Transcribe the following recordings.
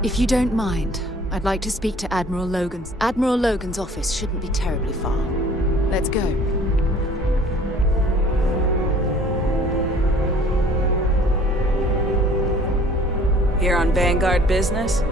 If you don't mind, I'd like to speak to Admiral Logan's. Admiral Logan's office shouldn't be terribly far. Let's go. Here on Vanguard business?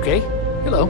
Okay, hello.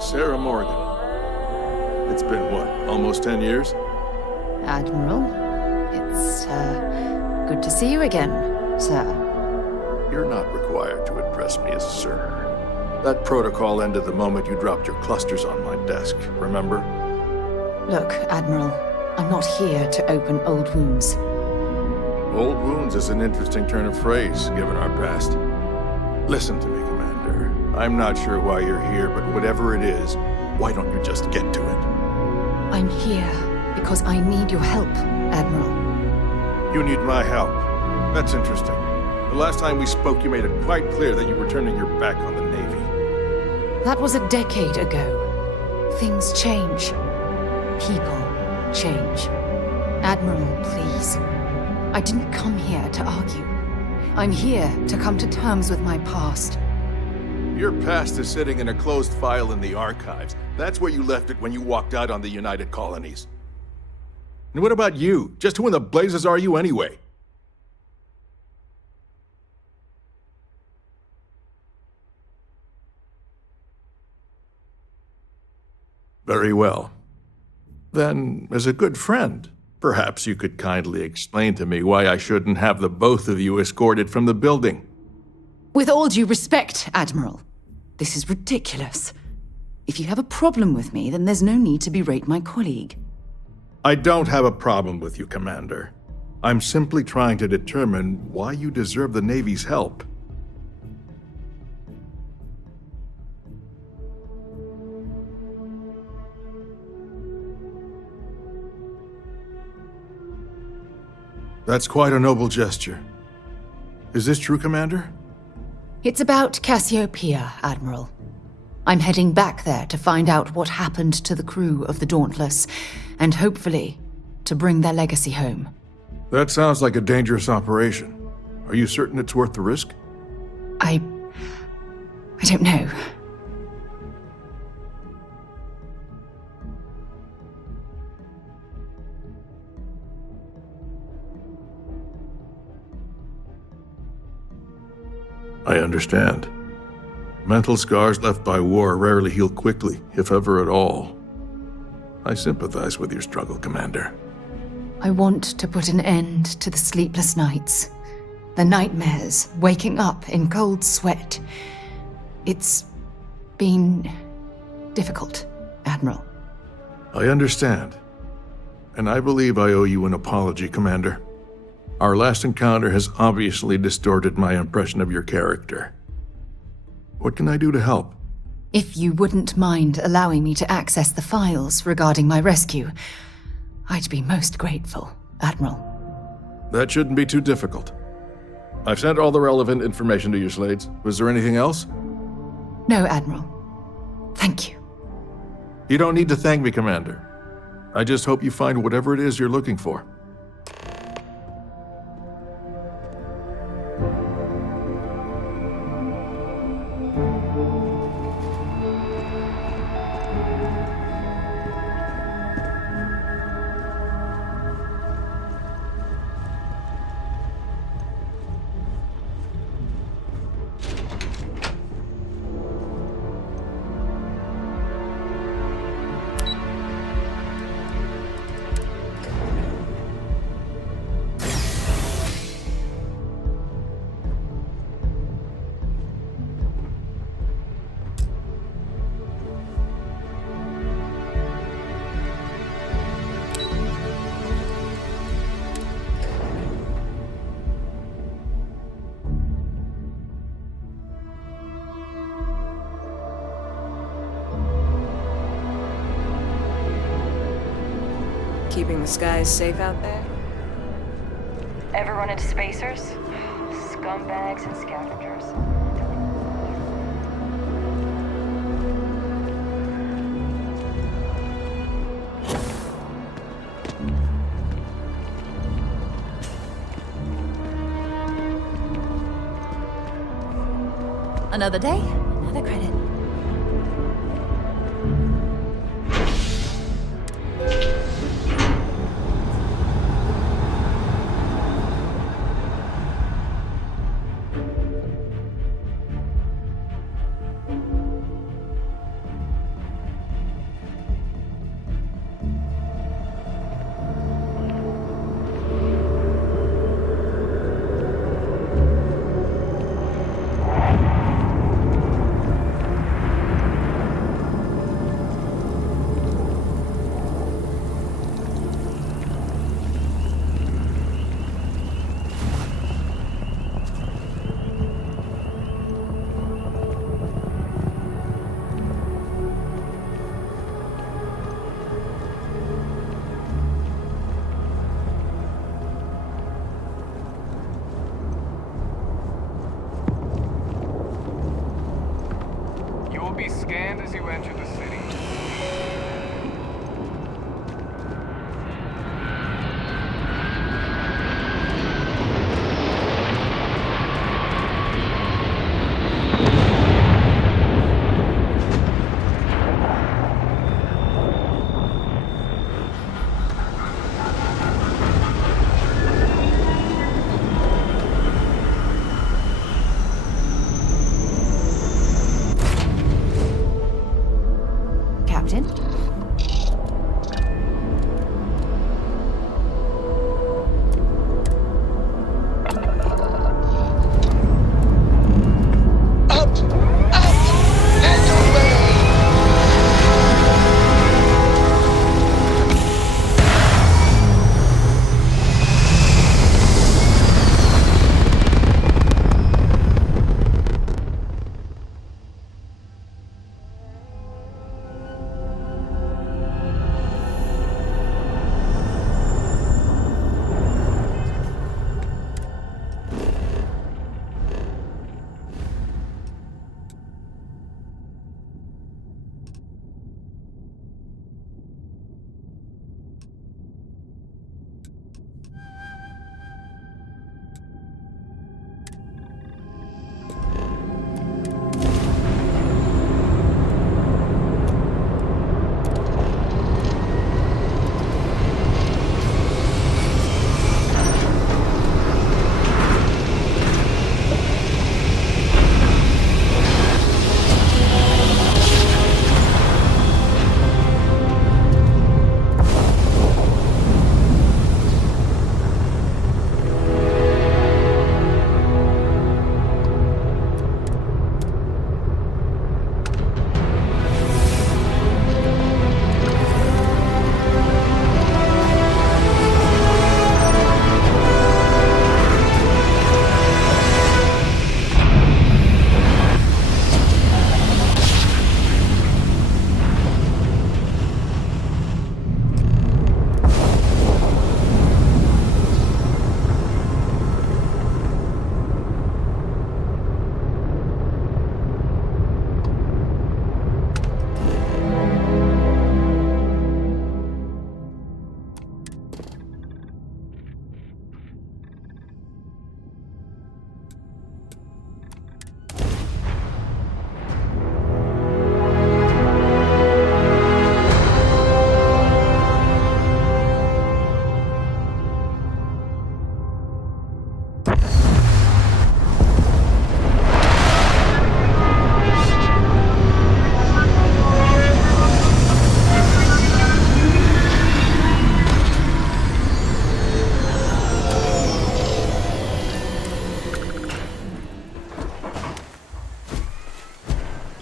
Sarah Morgan. It's been what, almost 10 years? Admiral, it's, good to see you again, sir. You're not required to address me as sir. That protocol ended the moment you dropped your clusters on my desk, remember? Look, Admiral, I'm not here to open old wounds. Old wounds is an interesting turn of phrase, given our past. Listen to me, Commander. I'm not sure why you're here, but whatever it is, why don't you just get to it? I'm here because I need your help, Admiral. You need my help. That's interesting. The last time we spoke, you made it quite clear that you were turning your back on the Navy. That was a decade ago. Things change. People change. Admiral, please. I didn't come here to argue. I'm here to come to terms with my past. Your past is sitting in a closed file in the archives. That's where you left it when you walked out on the United Colonies. And what about you? Just who in the blazes are you anyway? Very well. Then, as a good friend, perhaps you could kindly explain to me why I shouldn't have the both of you escorted from the building. With all due respect, Admiral, this is ridiculous. If you have a problem with me, then there's no need to berate my colleague. I don't have a problem with you, Commander. I'm simply trying to determine why you deserve the Navy's help. That's quite a noble gesture. Is this true, Commander? It's about Cassiopeia, Admiral. I'm heading back there to find out what happened to the crew of the Dauntless, and hopefully, to bring their legacy home. That sounds like a dangerous operation. Are you certain it's worth the risk? I don't know. I understand. Mental scars left by war rarely heal quickly, if ever at all. I sympathize with your struggle, Commander. I want to put an end to the sleepless nights, the nightmares, waking up in cold sweat. It's been difficult, Admiral. I understand. And I believe I owe you an apology, Commander. Our last encounter has obviously distorted my impression of your character. What can I do to help? If you wouldn't mind allowing me to access the files regarding my rescue, I'd be most grateful, Admiral. That shouldn't be too difficult. I've sent all the relevant information to you, Slades. Was there anything else? No, Admiral. Thank you. You don't need to thank me, Commander. I just hope you find whatever it is you're looking for. keeping the skies safe out there? Ever run into spacers? Scumbags and scavengers. Another day, another credit. You will be scanned as you enter the city. Captain?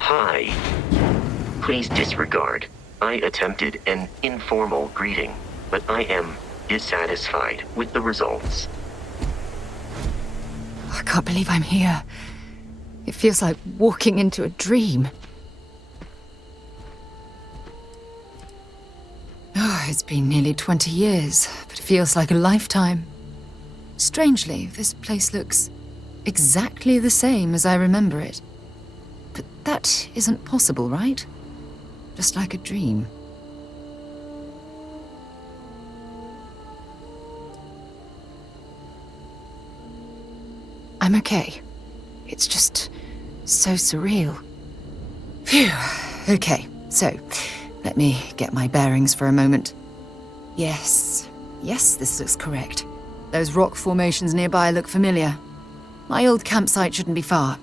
Hi. Please disregard. I attempted an informal greeting, but I am dissatisfied with the results. I can't believe I'm here. It feels like walking into a dream. Oh, It's been nearly 20 years, but it feels like a lifetime. Strangely, this place looks exactly the same as I remember it. But that isn't possible, right? Just like a dream. I'm okay. It's just so surreal. Phew. Okay, so let me get my bearings for a moment. Yes, this looks correct. Those rock formations nearby look familiar. My old campsite shouldn't be far.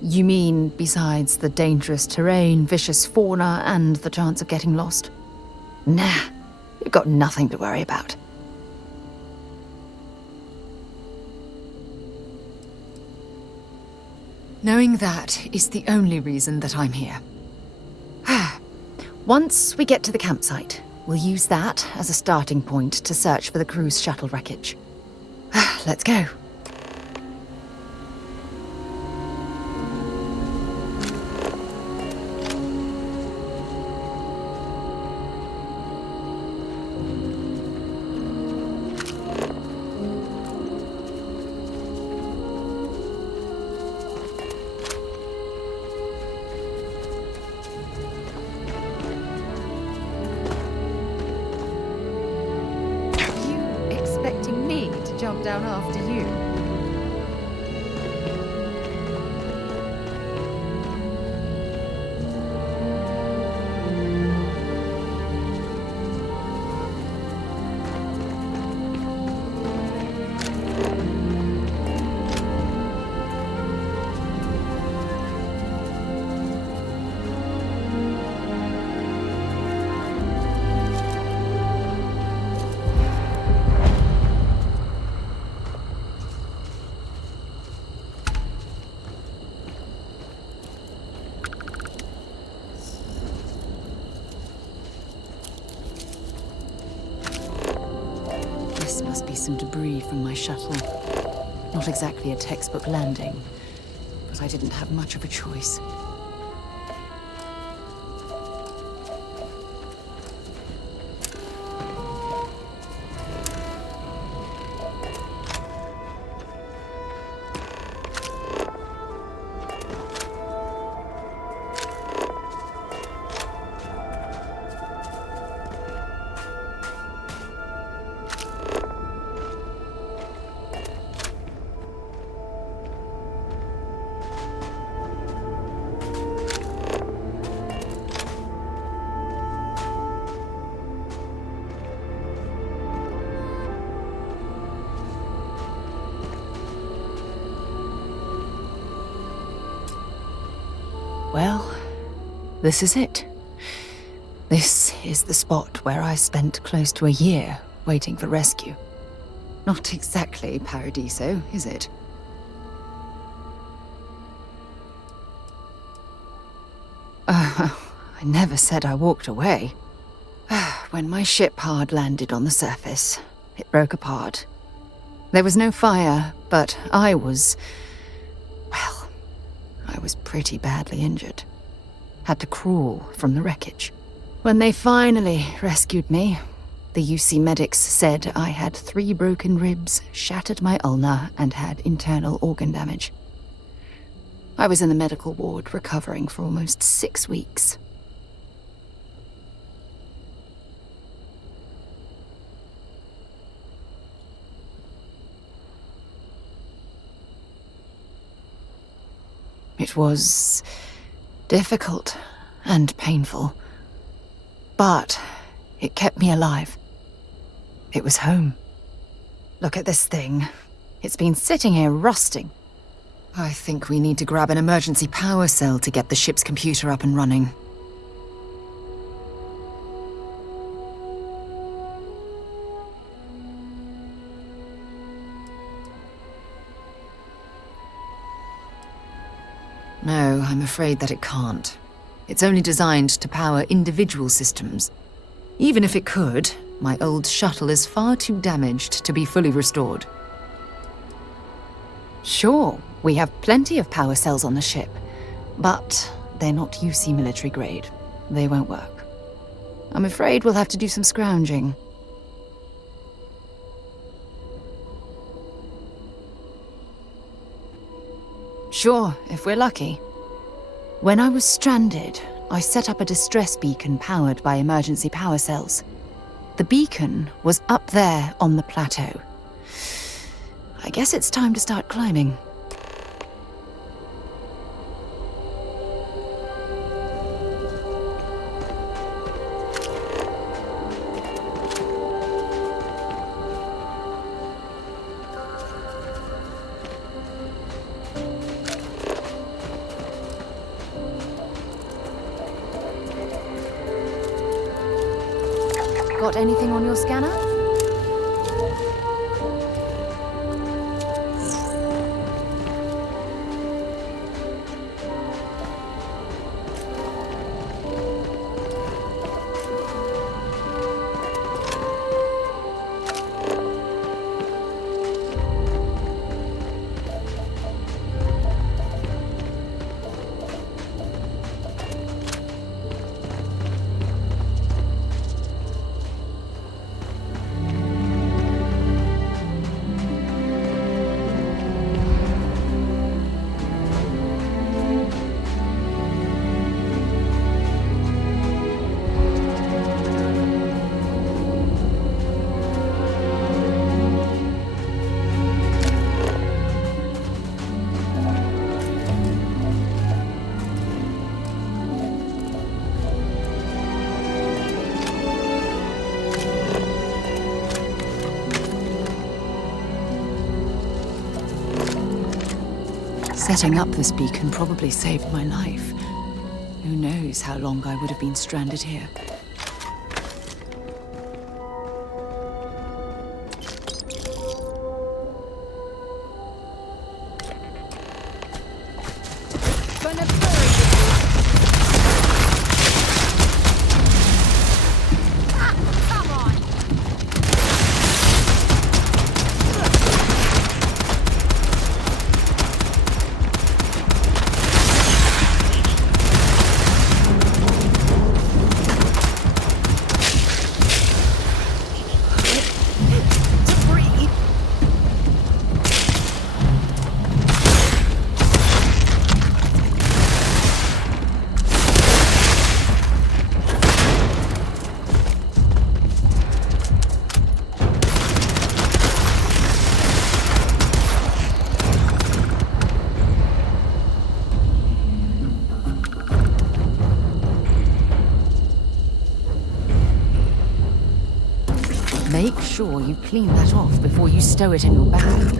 You mean besides the dangerous terrain, vicious fauna, and the chance of getting lost? Nah, you've got nothing to worry about. Knowing that is the only reason that I'm here. Once we get to the campsite, we'll use that as a starting point to search for the cruise shuttle wreckage. Let's go. Jump down after you. This must be some debris from my shuttle. Not exactly a textbook landing, but I didn't have much of a choice. Well, this is it. This is the spot where I spent close to a year waiting for rescue. Not exactly Paradiso, is it? I never said I walked away. When my ship hard landed on the surface, it broke apart. There was no fire, but I was pretty badly injured. Had to crawl from the wreckage. When they finally rescued me, the UC medics said I had 3 broken ribs, shattered my ulna, and had internal organ damage. I was in the medical ward recovering for almost 6 weeks. It was difficult and painful, but it kept me alive. It was home. Look at this thing. It's been sitting here rusting. I think we need to grab an emergency power cell to get the ship's computer up and running. No, I'm afraid that it can't. It's only designed to power individual systems. Even if it could, my old shuttle is far too damaged to be fully restored. Sure, We have plenty of power cells on the ship, but they're not UC military grade. They won't work. I'm afraid we'll have to do some scrounging. Sure, if we're lucky. When I was stranded, I set up a distress beacon powered by emergency power cells. The beacon was up there on the plateau. I guess it's time to start climbing. Got anything on your scanner? Setting up this beacon probably saved my life. Who knows how long I would have been stranded here. Make sure you clean that off before you stow it in your bag.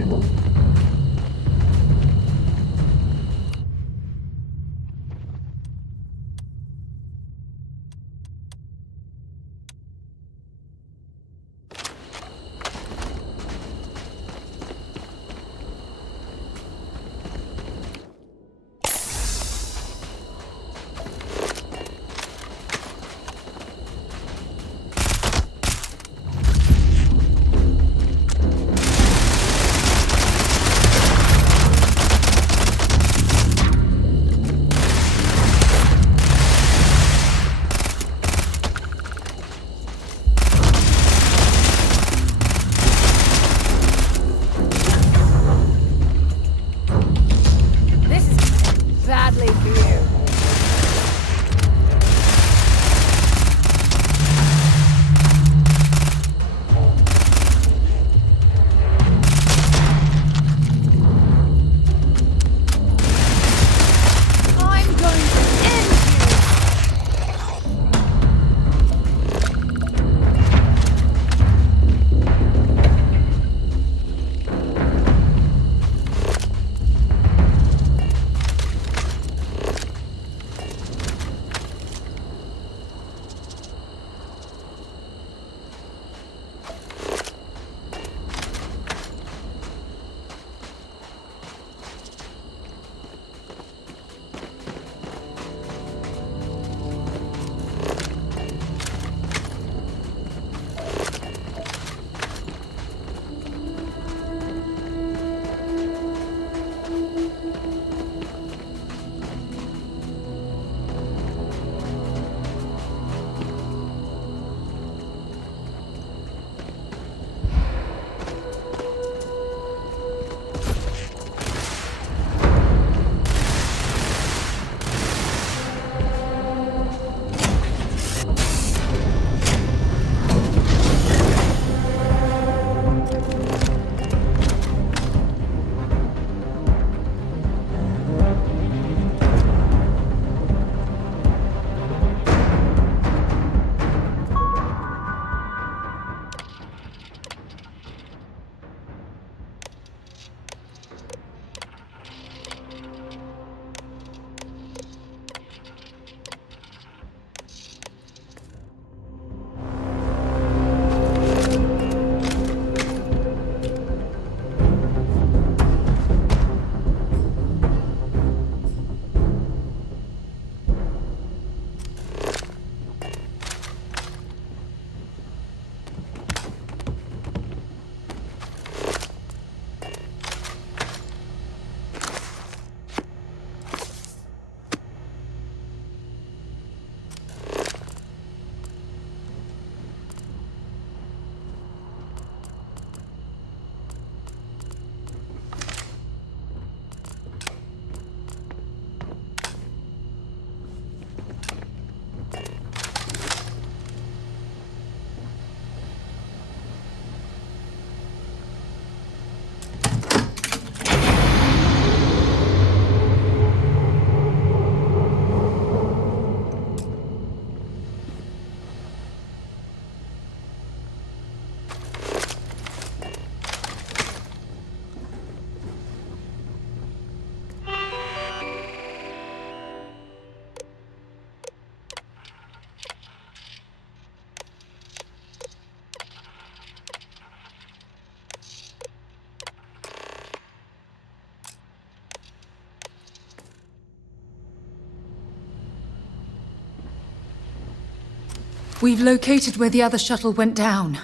We've located where the other shuttle went down.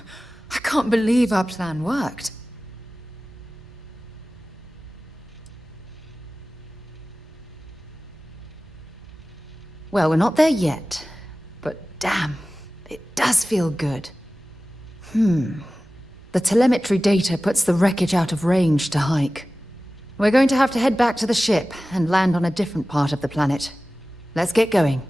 I can't believe our plan worked. Well, we're not there yet. But damn, it does feel good. The telemetry data puts the wreckage out of range to hike. We're going to have to head back to the ship and land on a different part of the planet. Let's get going.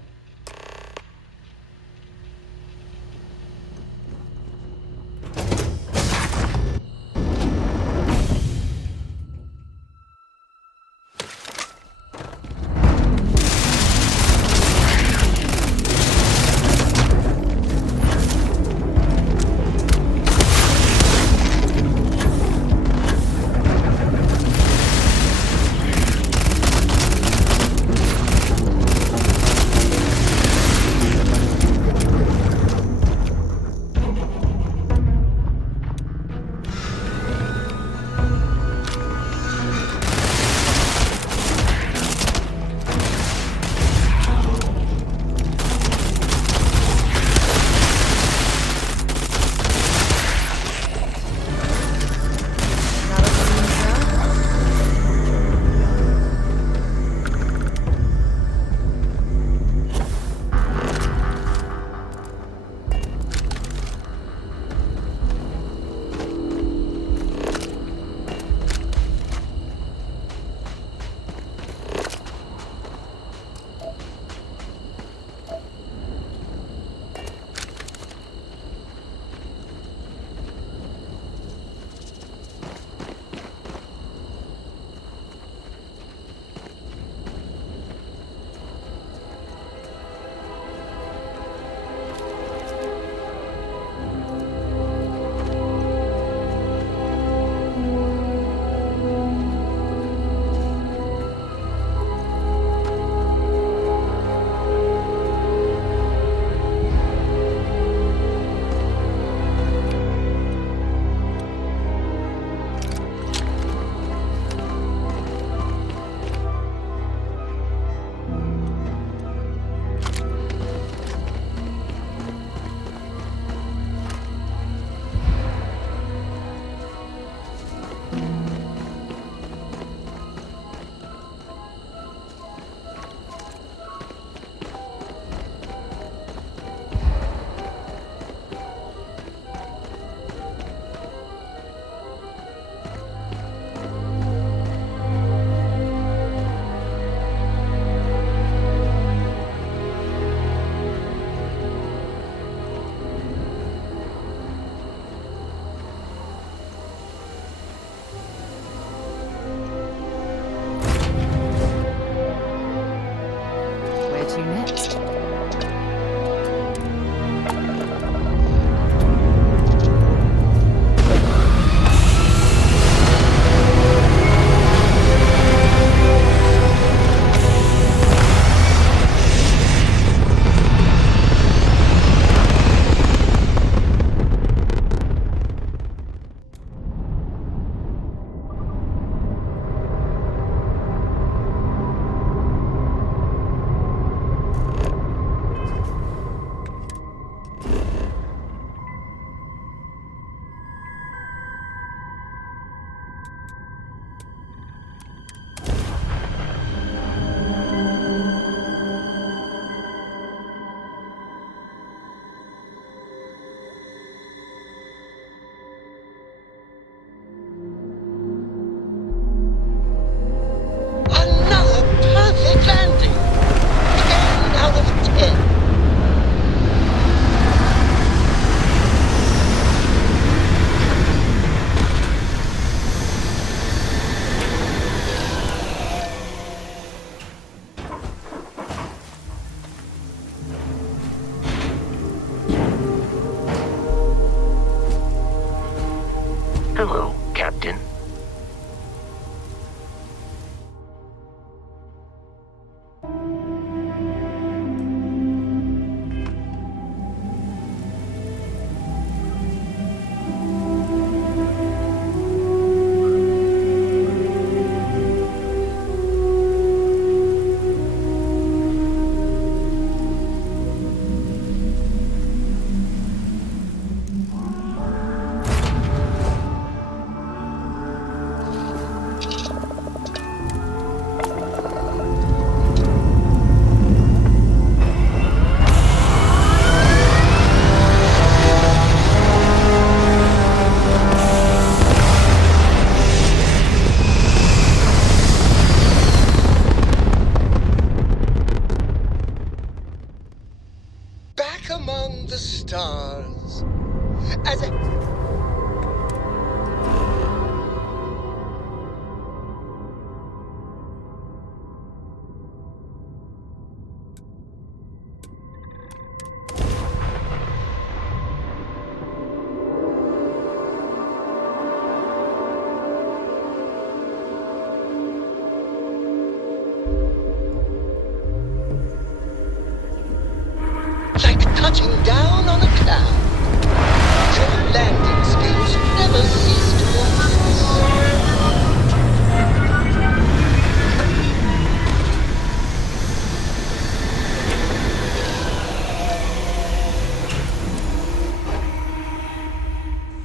Hello, Captain.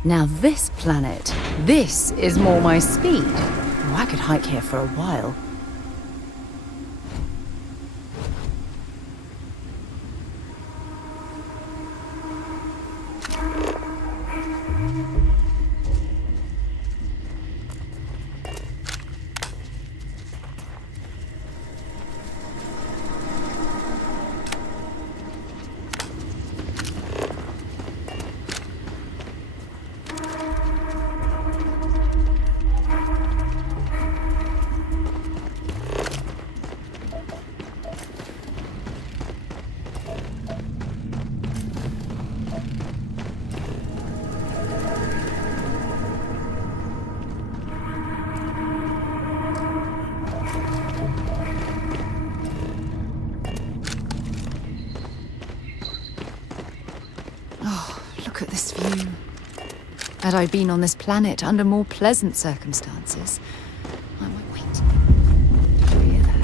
Now this planet, this is more my speed. Oh, I could hike here for a while. Look at this view. Had I been on this planet under more pleasant circumstances, I might wait. Did you hear that?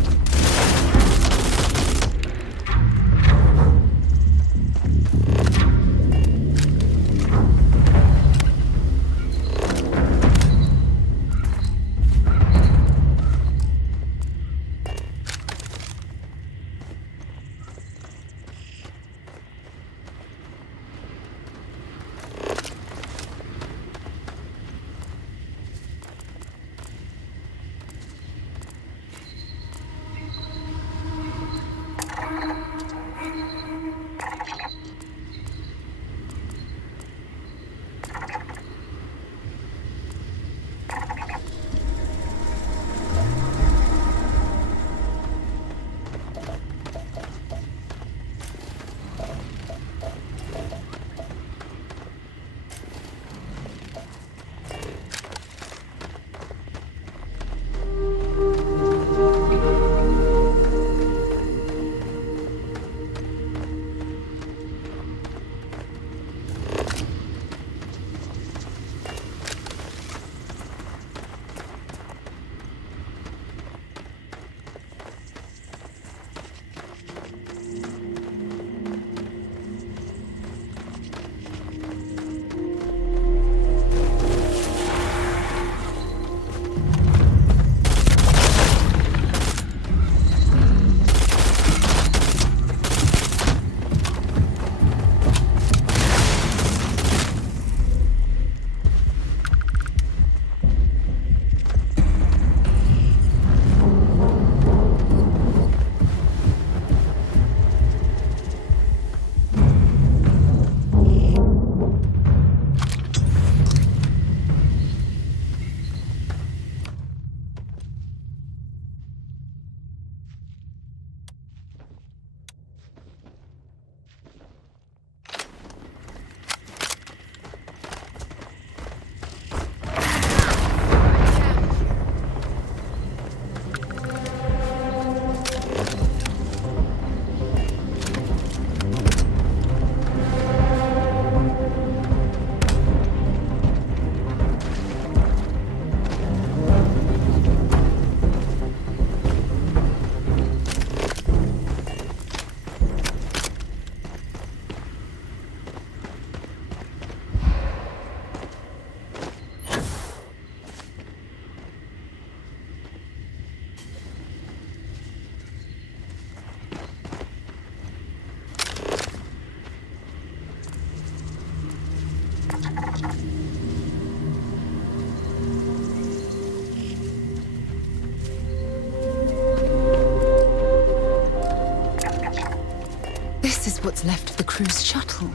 What's left of the cruise shuttle.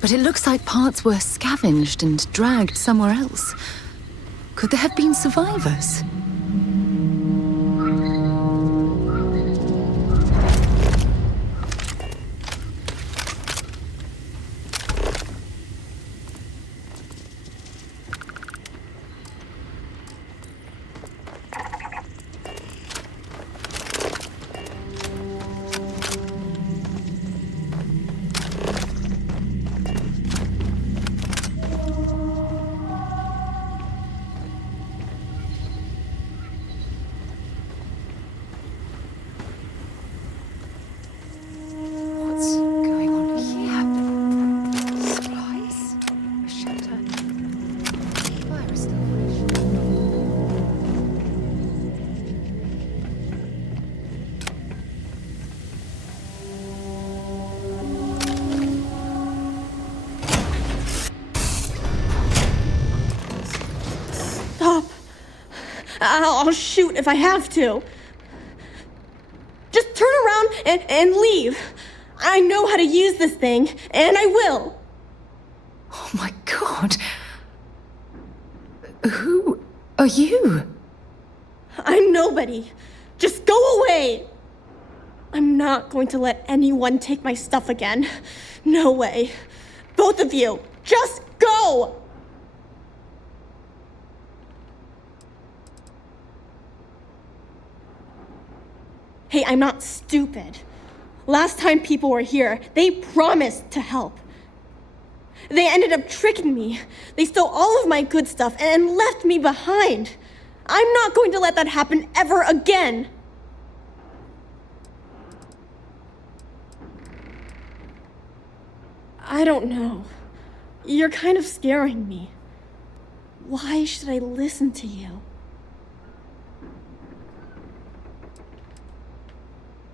But it looks like parts were scavenged and dragged somewhere else. Could there have been survivors? I'll shoot if I have to. Just turn around and leave. I know how to use this thing, and I will. Oh my god. Who are you? I'm nobody. Just go away. I'm not going to let anyone take my stuff again. No way. Both of you, just go! Hey, I'm not stupid. Last time people were here, they promised to help. They ended up tricking me. They stole all of my good stuff and left me behind. I'm not going to let that happen ever again. I don't know. You're kind of scaring me. Why should I listen to you?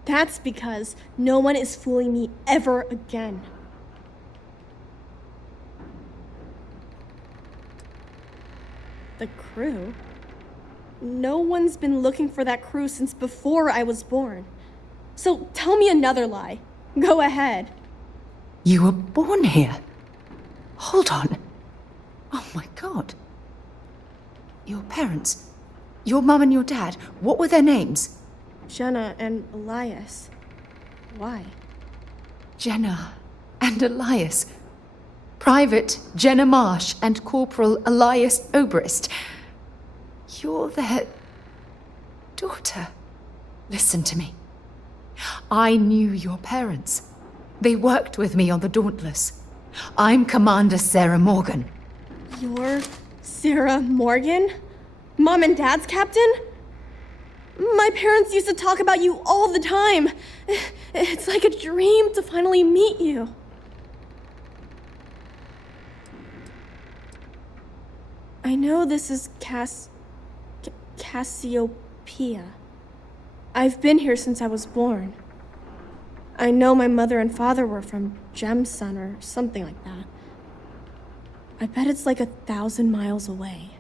That's because no one is fooling me ever again. The crew? No one's been looking for that crew since before I was born. So tell me another lie. Go ahead. You were born here? Hold on. Oh my god. Your parents, your mum and your dad, what were their names? Jenna and Elias. Why? Jenna and Elias. Private Jenna Marsh and Corporal Elias Obrist. You're their daughter. Listen to me. I knew your parents. They worked with me on the Dauntless. I'm Commander Sarah Morgan. You're Sarah Morgan? Mom and Dad's captain? My parents used to talk about you all the time. It's like a dream to finally meet you. I know this is Cassiopeia. I've been here since I was born. I know my mother and father were from Gemsun or something like that. I bet it's like 1,000 miles away.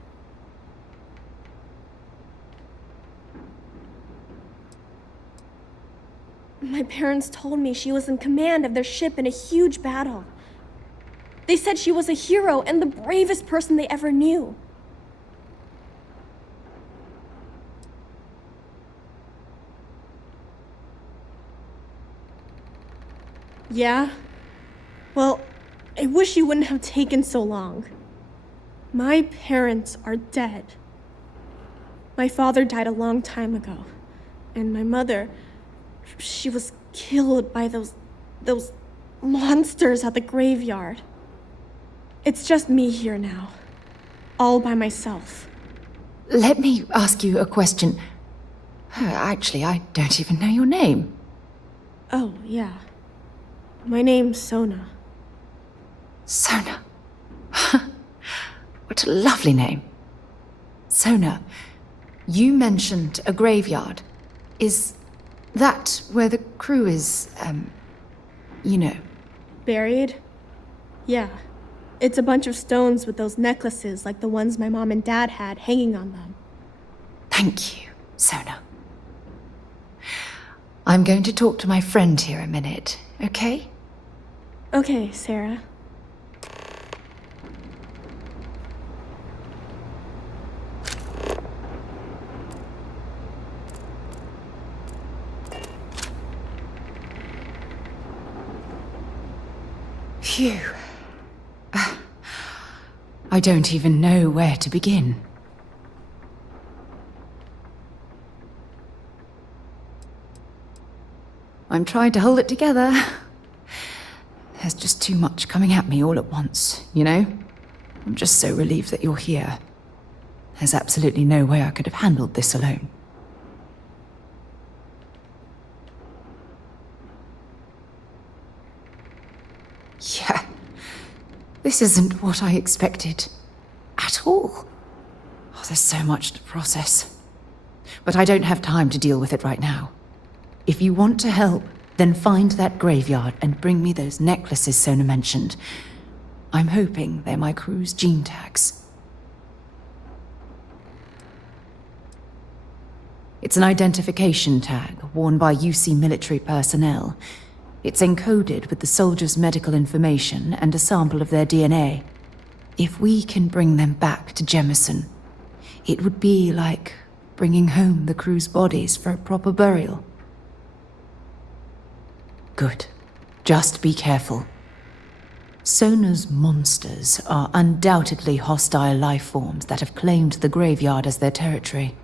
My parents told me she was in command of their ship in a huge battle. They said she was a hero and the bravest person they ever knew. Yeah? Well, I wish you wouldn't have taken so long. My parents are dead. My father died a long time ago, and my mother, she was killed by those monsters at the graveyard. It's just me here now, all by myself. Let me ask you a question. Actually, I don't even know your name. Oh, yeah. My name's Sona. Sona. What a lovely name. Sona, you mentioned a graveyard. Is that where the crew is, you know? Buried? Yeah. It's a bunch of stones with those necklaces like the ones my mom and dad had hanging on them. Thank you, Sona. I'm going to talk to my friend here a minute, okay? Okay, Sarah. Phew. I don't even know where to begin. I'm trying to hold it together. There's just too much coming at me all at once, you know? I'm just so relieved that you're here. There's absolutely no way I could have handled this alone. Yeah. This isn't what I expected. At all. Oh, there's so much to process. But I don't have time to deal with it right now. If you want to help, then find that graveyard and bring me those necklaces Sona mentioned. I'm hoping they're my crew's gene tags. It's an identification tag worn by UC military personnel. It's encoded with the soldiers' medical information and a sample of their DNA. If we can bring them back to Jemison, it would be like bringing home the crew's bodies for a proper burial. Good. Just be careful. Sona's monsters are undoubtedly hostile life forms that have claimed the graveyard as their territory.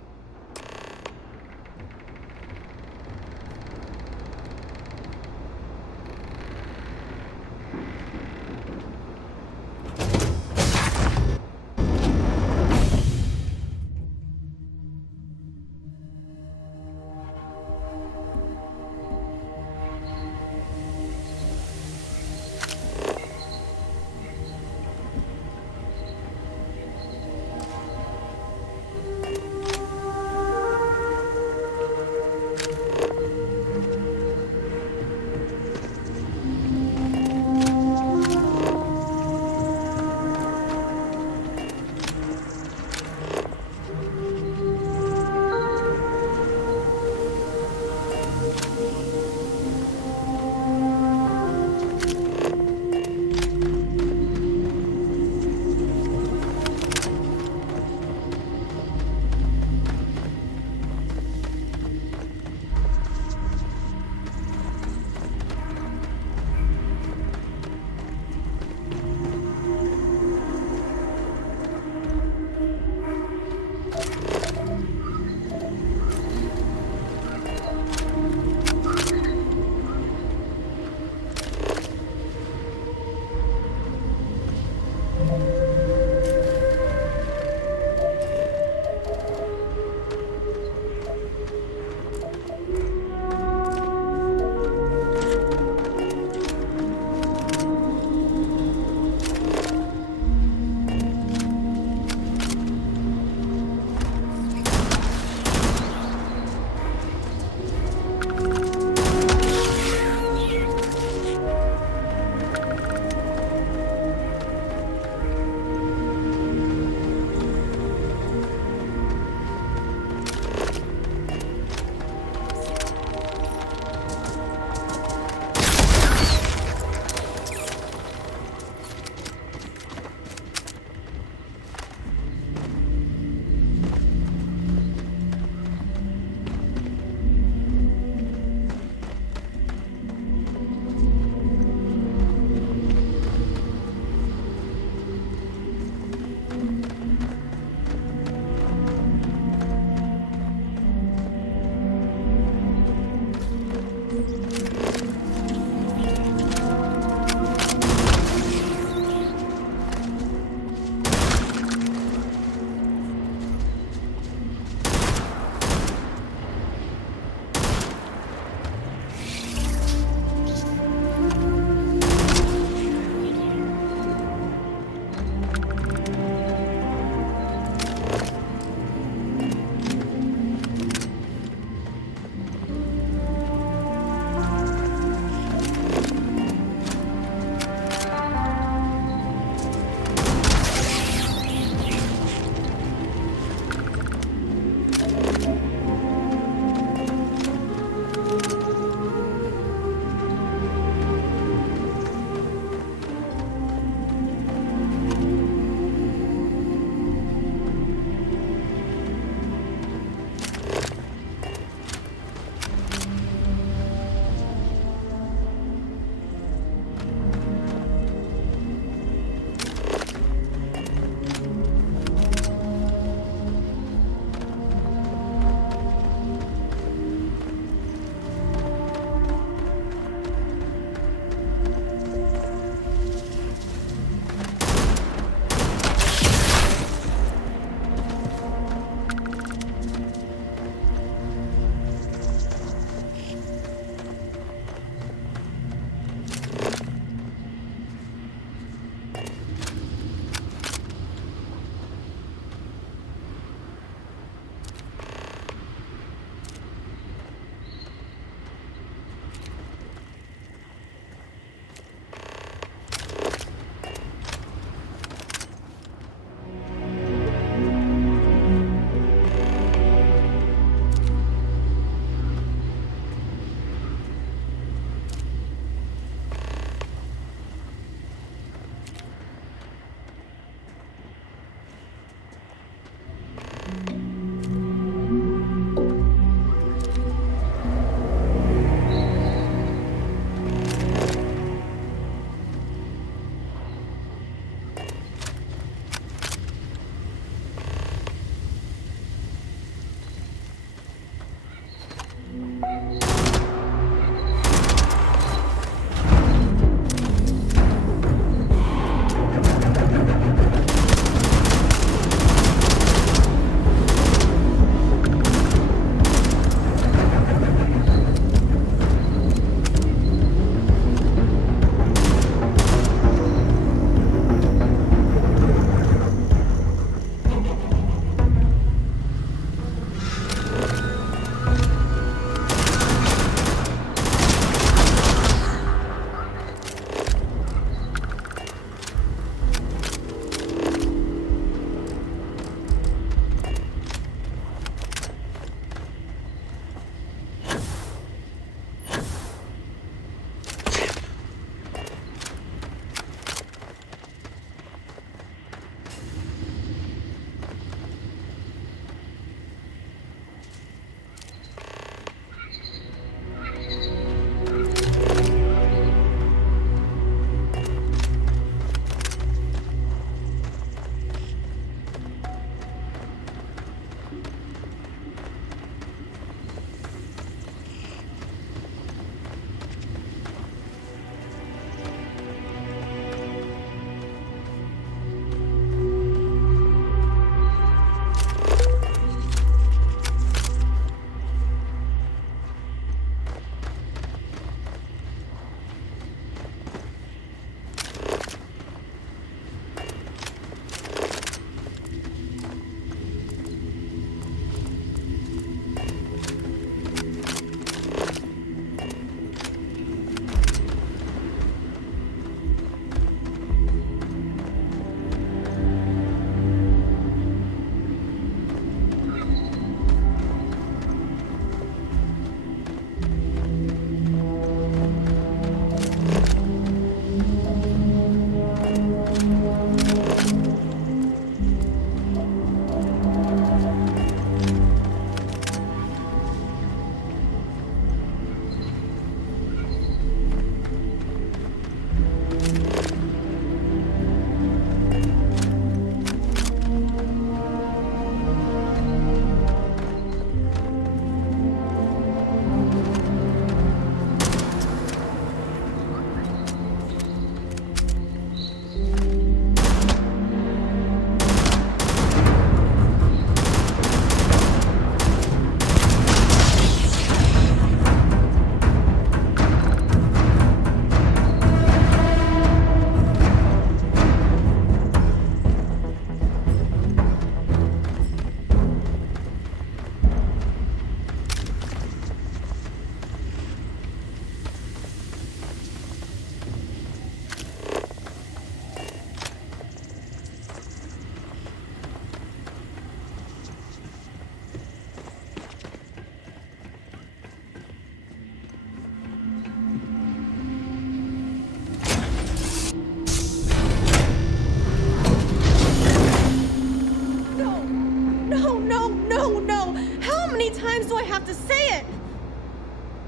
have to say it!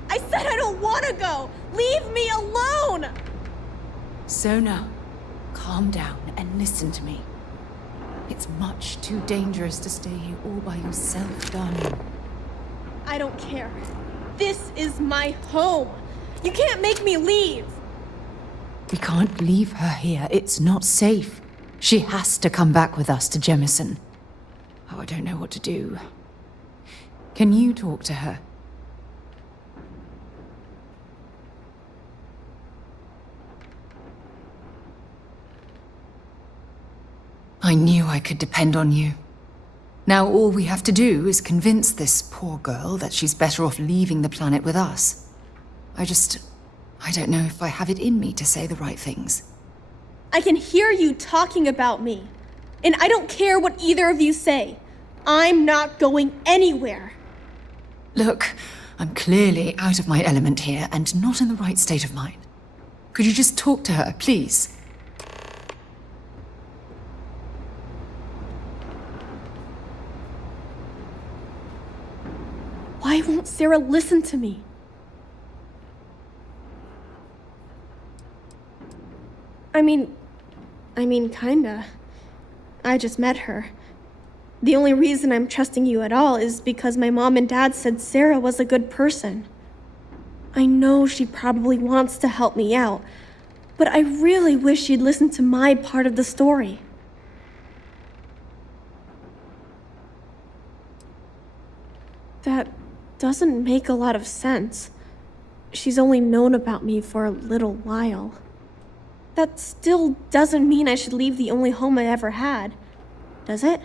I said I don't want to go! Leave me alone! Sona, calm down and listen to me. It's much too dangerous to stay here all by yourself, darling. I don't care. This is my home. You can't make me leave. We can't leave her here. It's not safe. She has to come back with us to Jemison. Oh, I don't know what to do. Can you talk to her? I knew I could depend on you. Now all we have to do is convince this poor girl that she's better off leaving the planet with us. I don't know if I have it in me to say the right things. I can hear you talking about me. And I don't care what either of you say. I'm not going anywhere. Look, I'm clearly out of my element here and not in the right state of mind. Could you just talk to her, please? Why won't Sarah listen to me? I mean, kinda. I just met her. The only reason I'm trusting you at all is because my mom and dad said Sarah was a good person. I know she probably wants to help me out, but I really wish she'd listen to my part of the story. That doesn't make a lot of sense. She's only known about me for a little while. That still doesn't mean I should leave the only home I ever had, does it?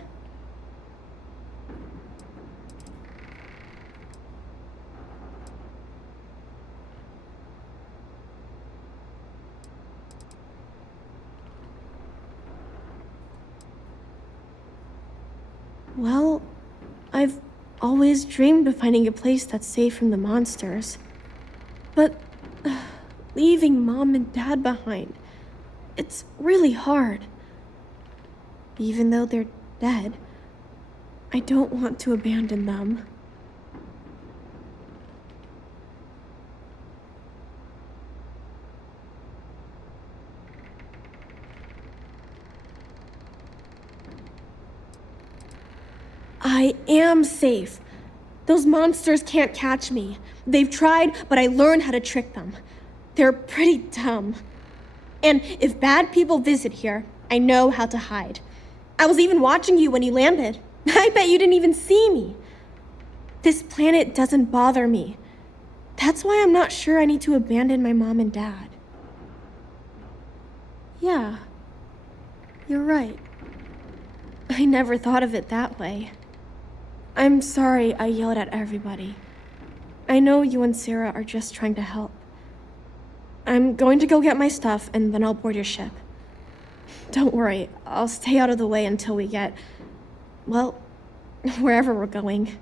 Well, I've always dreamed of finding a place that's safe from the monsters. But leaving Mom and Dad behind, it's really hard. Even though they're dead, I don't want to abandon them. I am safe. Those monsters can't catch me. They've tried, but I learned how to trick them. They're pretty dumb. And if bad people visit here, I know how to hide. I was even watching you when you landed. I bet you didn't even see me. This planet doesn't bother me. That's why I'm not sure I need to abandon my mom and dad. Yeah, you're right. I never thought of it that way. I'm sorry I yelled at everybody. I know you and Sarah are just trying to help. I'm going to go get my stuff and then I'll board your ship. Don't worry, I'll stay out of the way until we get, well, wherever we're going.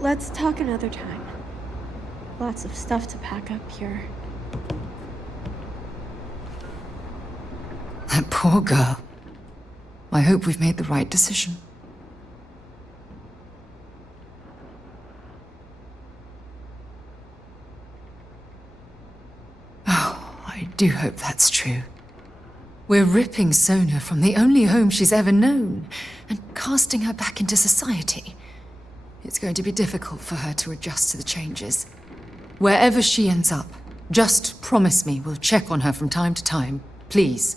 Let's talk another time. Lots of stuff to pack up here. That poor girl. I hope we've made the right decision. Oh, I do hope that's true. We're ripping Sona from the only home she's ever known and casting her back into society. It's going to be difficult for her to adjust to the changes. Wherever she ends up, just promise me we'll check on her from time to time, please.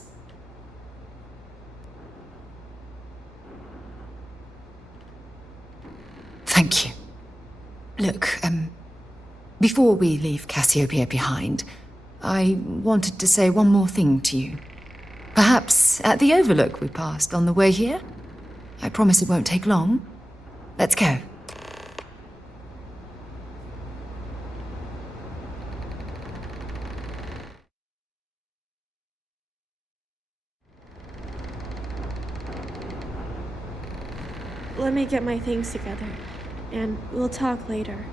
Look, before we leave Cassiopeia behind, I wanted to say one more thing to you. Perhaps at the overlook we passed on the way here? I promise it won't take long. Let's go. Let me get my things together, and we'll talk later.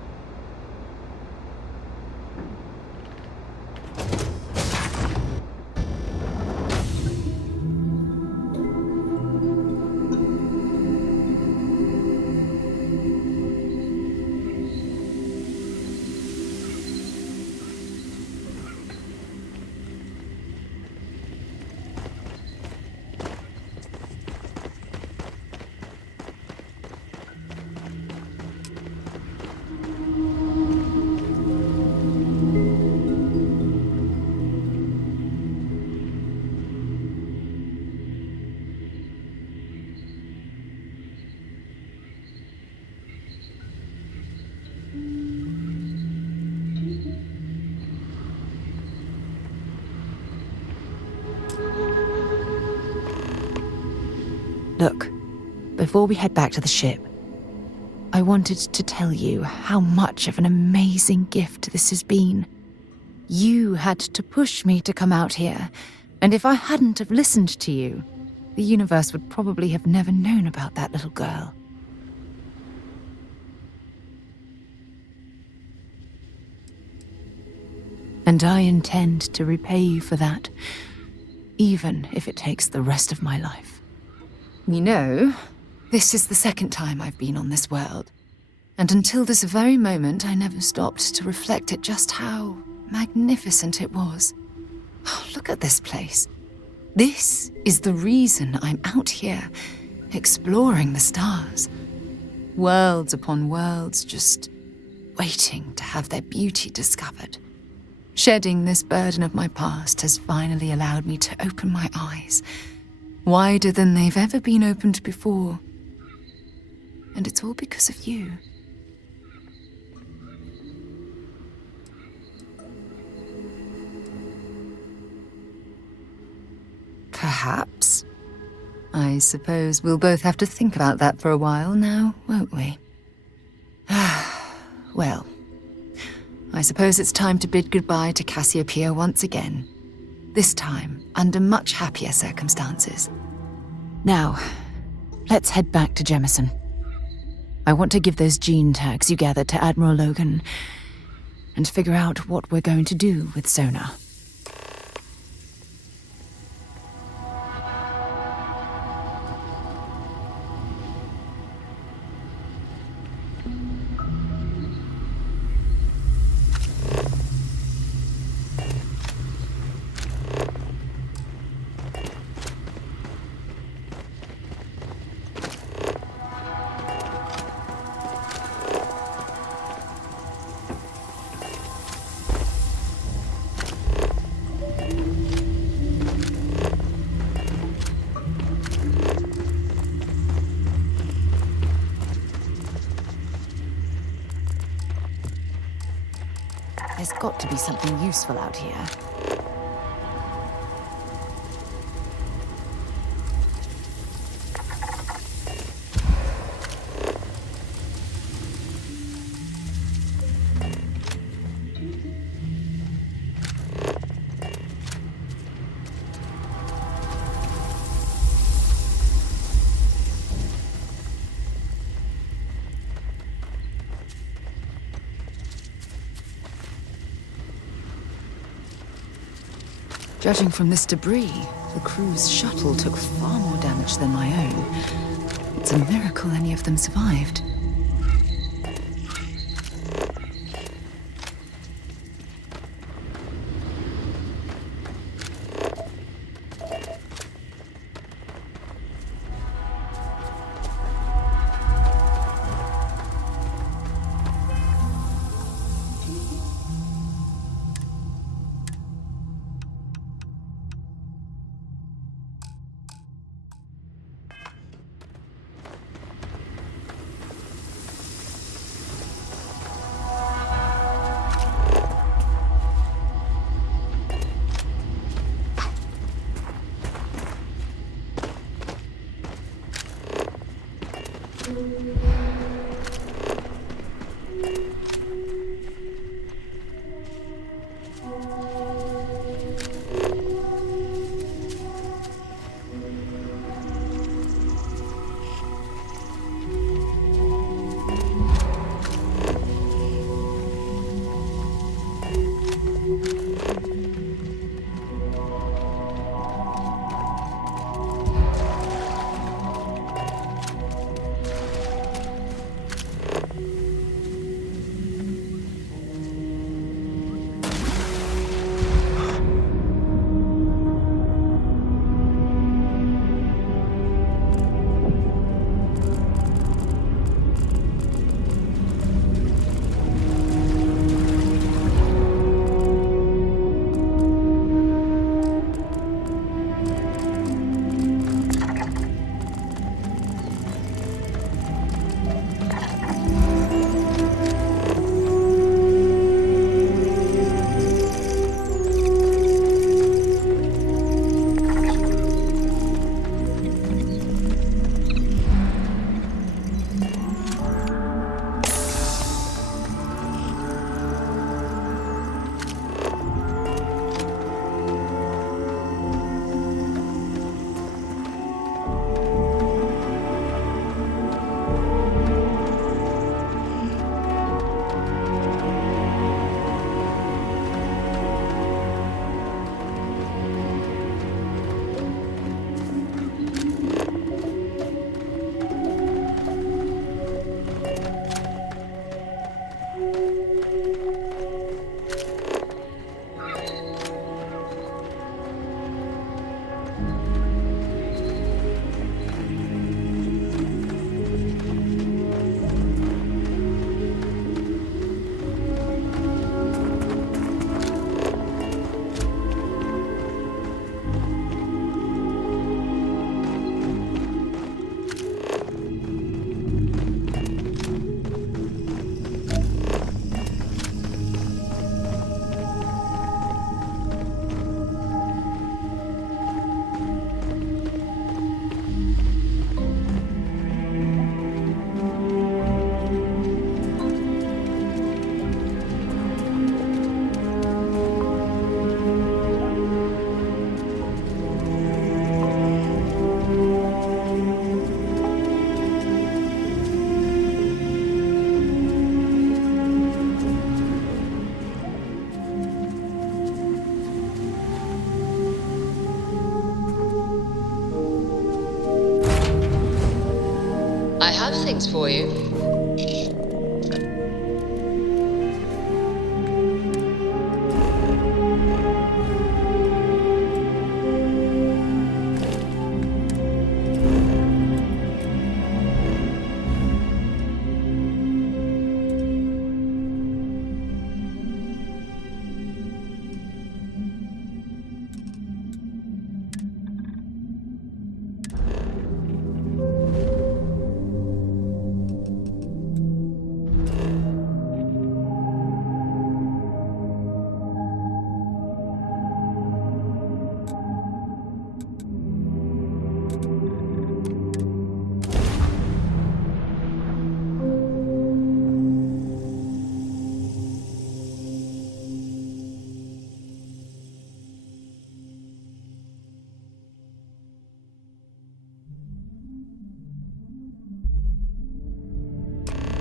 Look, before we head back to the ship, I wanted to tell you how much of an amazing gift this has been. You had to push me to come out here, and if I hadn't have listened to you, the universe would probably have never known about that little girl. And I intend to repay you for that, even if it takes the rest of my life. You know, this is the second time I've been on this world, and until this very moment I never stopped to reflect at just how magnificent it was. Oh, look at this place. This is the reason I'm out here, exploring the stars. Worlds upon worlds, just waiting to have their beauty discovered. Shedding this burden of my past has finally allowed me to open my eyes, wider than they've ever been opened before. And it's all because of you. Perhaps. I suppose we'll both have to think about that for a while now, won't we? Well, I suppose it's time to bid goodbye to Cassiopeia once again. This time, under much happier circumstances. Now, let's head back to Jemison. I want to give those gene tags you gathered to Admiral Logan and figure out what we're going to do with Sona. There's got to be something useful out here. Judging from this debris, the crew's shuttle took far more damage than my own. It's a miracle any of them survived. things for you.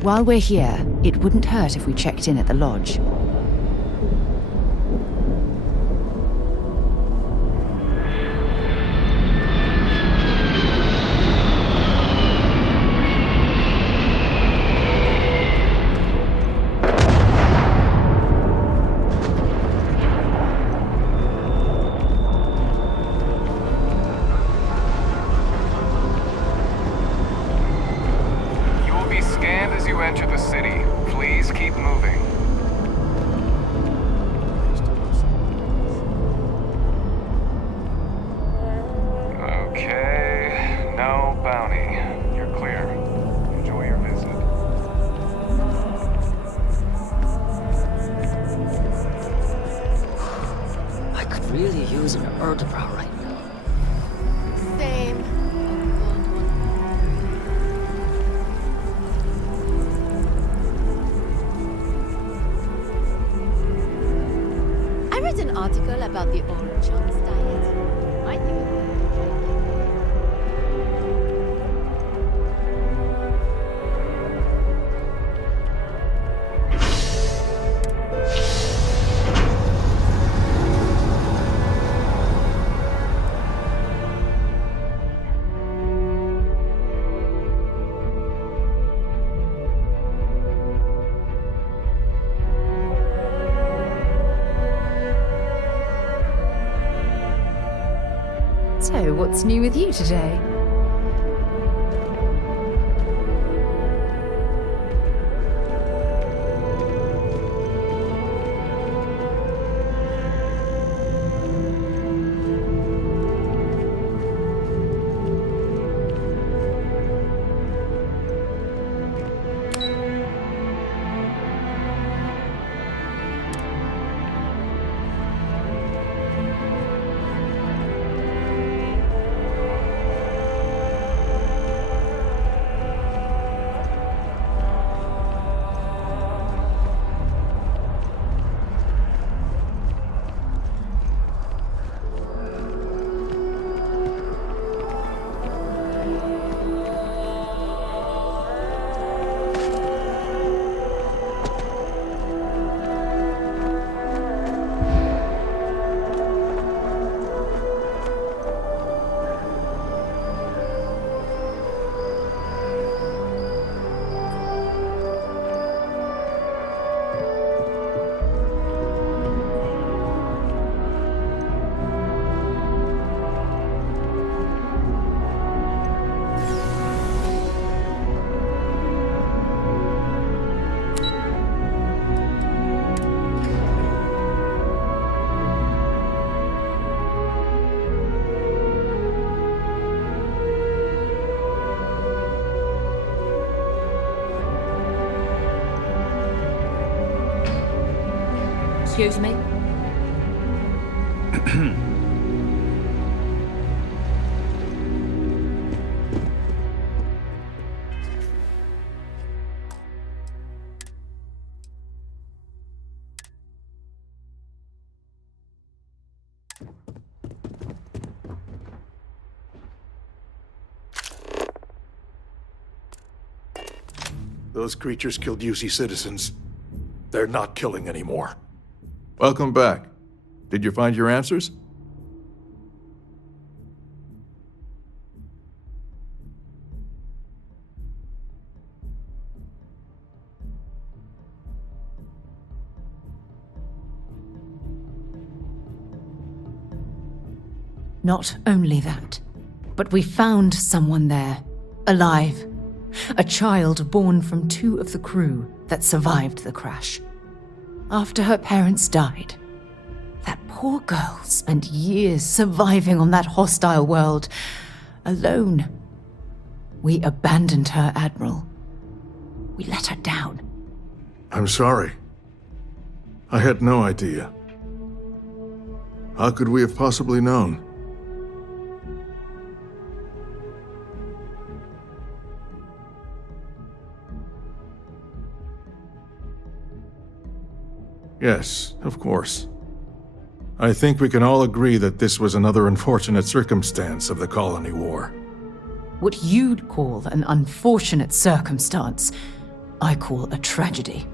While we're here, it wouldn't hurt if we checked in at the lodge. You will be scanned as you enter the city. Please keep moving. Okay, no bounty. You're clear. Enjoy your visit. I could really use an Erdebrow right now. Same. I read an article about the old chunks diet. I think it would be So, what's new with you today? Excuse me? Those creatures killed UC citizens. They're not killing anymore. Welcome back. Did you find your answers? Not only that, but we found someone there, alive. A child born from 2 of the crew that survived the crash. After her parents died, that poor girl spent years surviving on that hostile world, alone. We abandoned her, Admiral. We let her down. I'm sorry. I had no idea. How could we have possibly known? Yes, of course. I think we can all agree that this was another unfortunate circumstance of the colony war. What you'd call an unfortunate circumstance, I call a tragedy.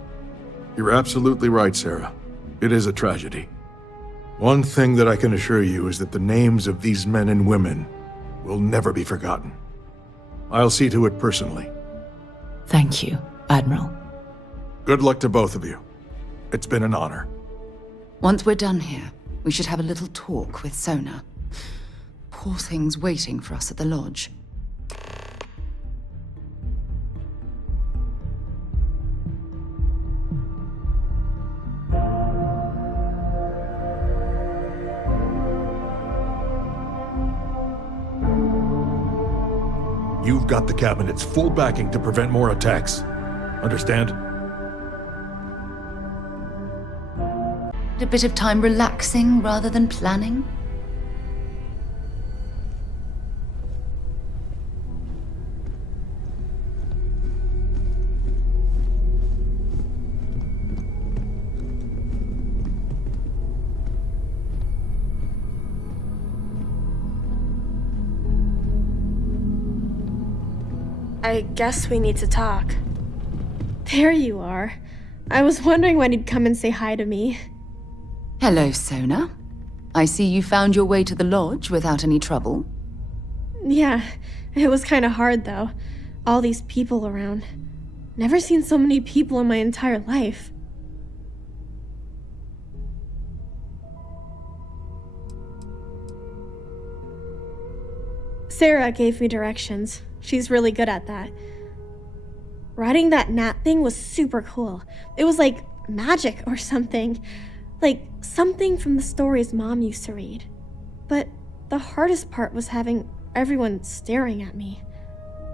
You're absolutely right, Sarah. It is a tragedy. One thing that I can assure you is that the names of these men and women will never be forgotten. I'll see to it personally. Thank you, Admiral. Good luck to both of you. It's been an honor. Once we're done here, we should have a little talk with Sona. Poor thing's waiting for us at the lodge. You've got the Cabinet's full backing to prevent more attacks. Understand? A bit of time relaxing rather than planning? I guess we need to talk. There you are. I was wondering when you'd come and say hi to me. Hello, Sona. I see you found your way to the lodge without any trouble. Yeah, it was kind of hard though. All these people around. Never seen so many people in my entire life. Sarah gave me directions. She's really good at that. Riding that gnat thing was super cool. It was like magic or something. Like something from the stories Mom used to read. But the hardest part was having everyone staring at me.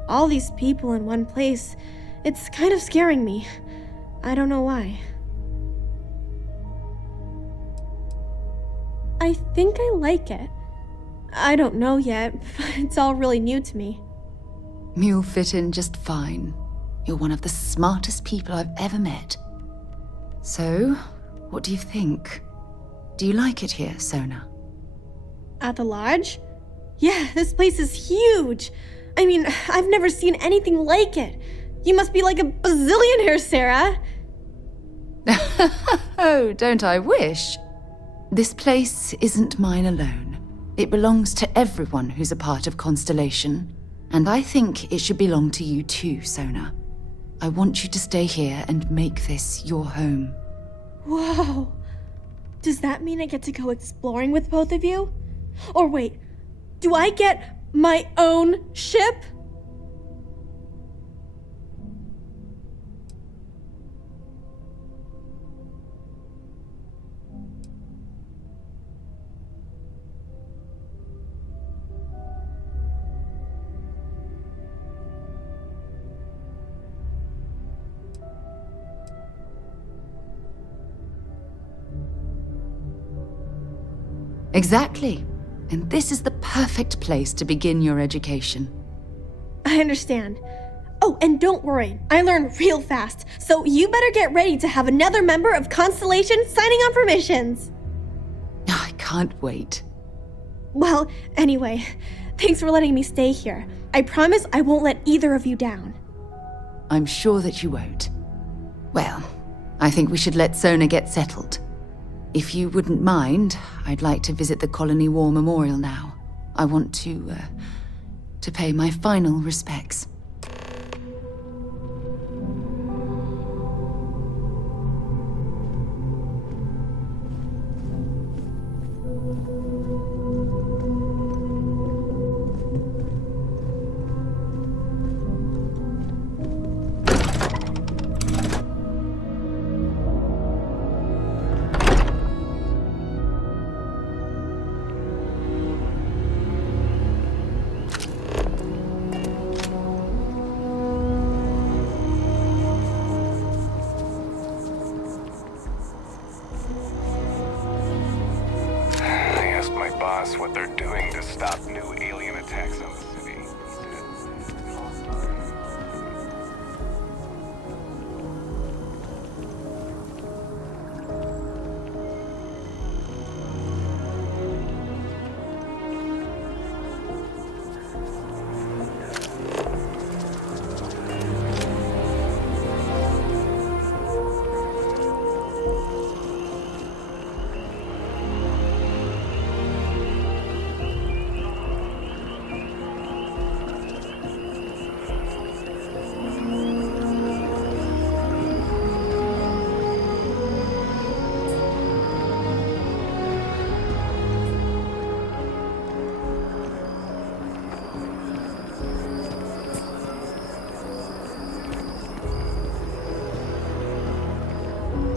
All these people in one place. It's kind of scaring me. I don't know why. I think I like it. I don't know yet, but it's all really new to me. You'll fit in just fine. You're one of the smartest people I've ever met. So, what do you think? Do you like it here, Sona? At the lodge? Yeah, this place is huge. I mean, I've never seen anything like it. You must be like a bazillionaire, Sarah. Oh, don't I wish? This place isn't mine alone. It belongs to everyone who's a part of Constellation. And I think it should belong to you too, Sona. I want you to stay here and make this your home. Whoa. Does that mean I get to go exploring with both of you? Or wait, do I get my own ship? Exactly. And this is the perfect place to begin your education. I understand. Oh, and don't worry, I learn real fast, so you better get ready to have another member of Constellation signing on for missions. I can't wait. Well, anyway, thanks for letting me stay here. I promise I won't let either of you down. I'm sure that you won't. Well, I think we should let Sona get settled. If you wouldn't mind, I'd like to visit the Colony War Memorial now. I want to pay my final respects. us what they're doing to stop new alien attacks on the city.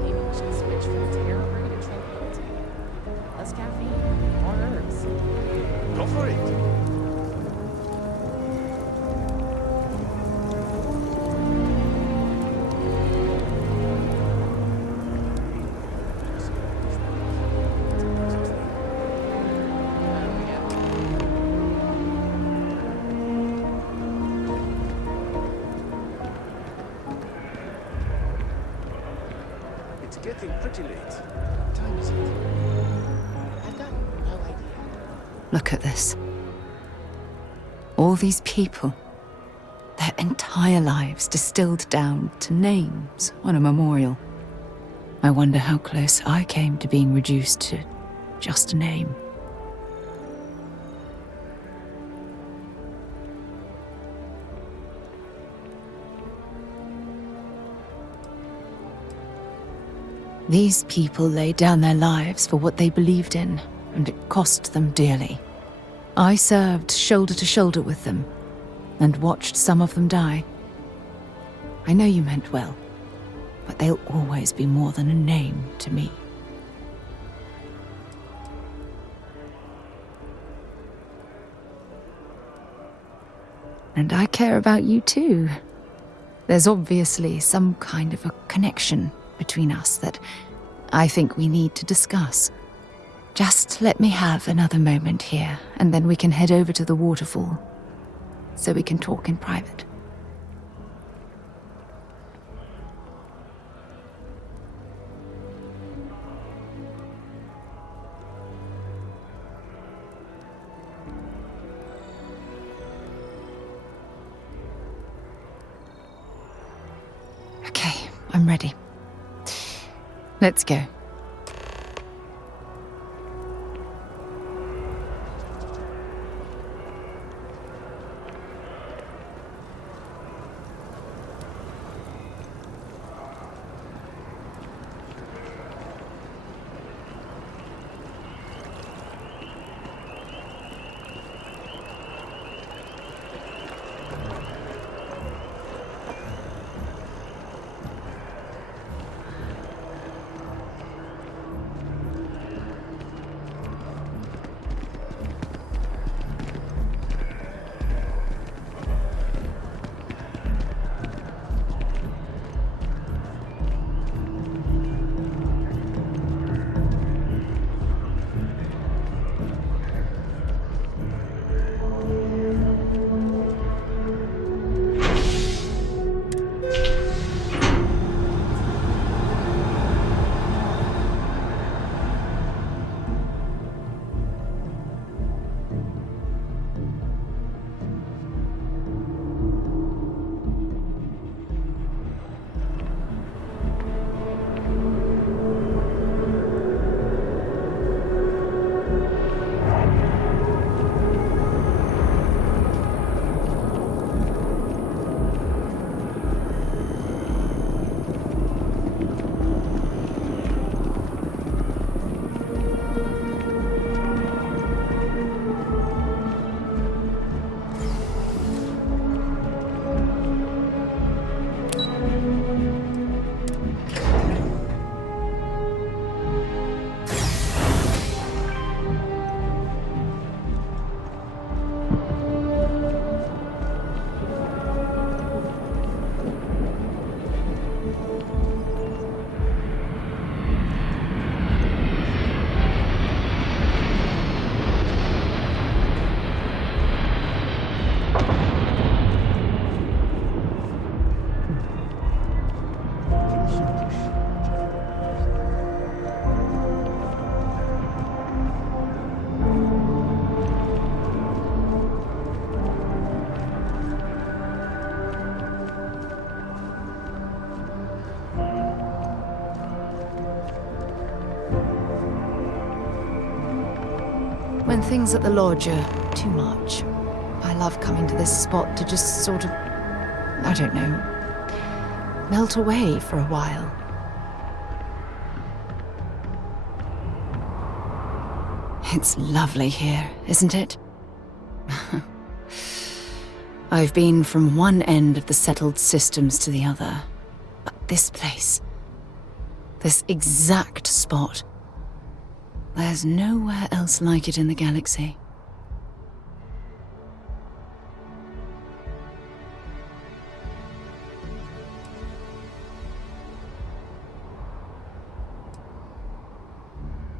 Maybe we should switch from terror to tranquility. Less caffeine, more herbs. Go for it. It's getting pretty late. What time is it? I've got no idea. Look at this. All these people. Their entire lives distilled down to names on a memorial. I wonder how close I came to being reduced to just a name. These people laid down their lives for what they believed in, and it cost them dearly. I served shoulder to shoulder with them, and watched some of them die. I know you meant well, but they'll always be more than a name to me. And I care about you too. There's obviously some kind of a connection between us that I think we need to discuss. Just let me have another moment here, and then we can head over to the waterfall, so we can talk in private. Okay, I'm ready. Let's go. When things at the lodge are too much, I love coming to this spot to just sort of, I don't know, melt away for a while. It's lovely here, isn't it? I've been from one end of the settled systems to the other. But this place, this exact spot, there's nowhere else like it in the galaxy.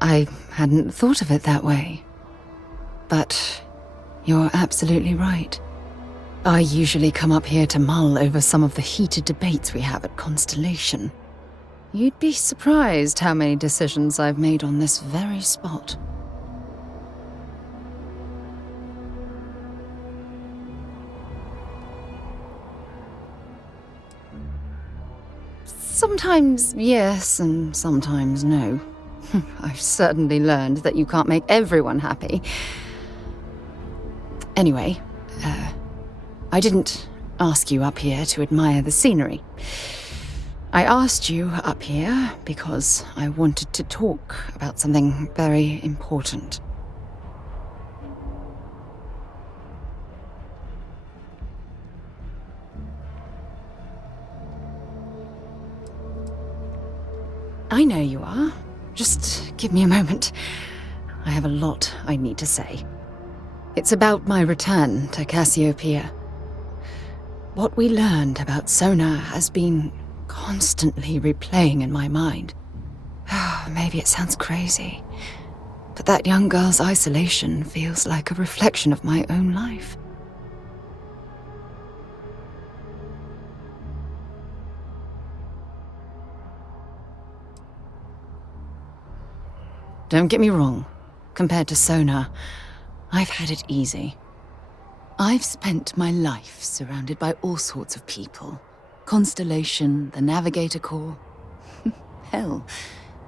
I hadn't thought of it that way. But you're absolutely right. I usually come up here to mull over some of the heated debates we have at Constellation. You'd be surprised how many decisions I've made on this very spot. Sometimes yes, and sometimes no. I've certainly learned that you can't make everyone happy. Anyway, I didn't ask you up here to admire the scenery. I asked you up here because I wanted to talk about something very important. I know you are. Just give me a moment. I have a lot I need to say. It's about my return to Cassiopeia. What we learned about Sona has been constantly replaying in my mind. Maybe it sounds crazy, but that young girl's isolation feels like a reflection of my own life. Don't get me wrong. Compared to Sona, I've had it easy. I've spent my life surrounded by all sorts of people. Constellation, the Navigator Corps. Hell,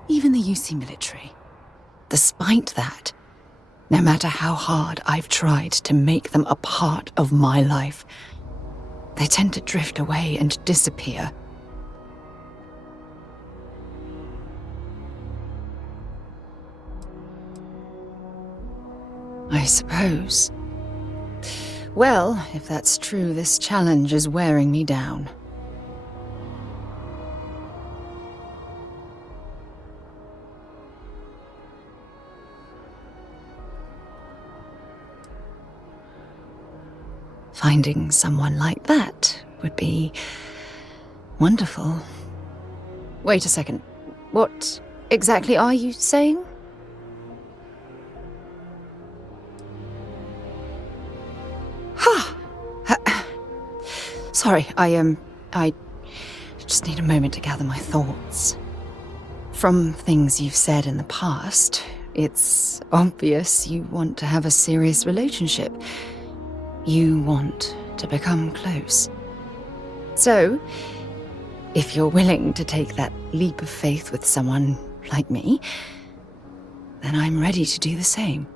even the UC military. Despite that, no matter how hard I've tried to make them a part of my life, they tend to drift away and disappear. I suppose. Well, if that's true, this challenge is wearing me down. Finding someone like that would be wonderful. Wait a second. What exactly are you saying? Sorry, I just need a moment to gather my thoughts. From things you've said in the past, it's obvious you want to have a serious relationship. You want to become close. So, if you're willing to take that leap of faith with someone like me, then I'm ready to do the same.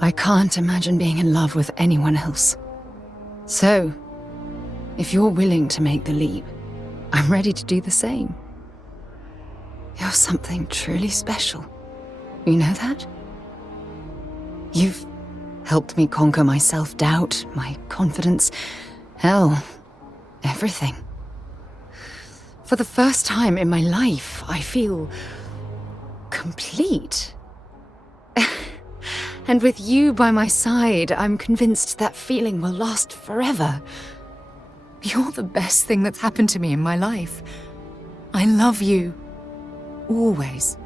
I can't imagine being in love with anyone else. So, if you're willing to make the leap, I'm ready to do the same. You're something truly special. You know that? You've helped me conquer my self-doubt, my confidence, hell, everything. For the first time in my life, I feel complete. And with you by my side, I'm convinced that feeling will last forever. You're the best thing that's happened to me in my life. I love you. Always.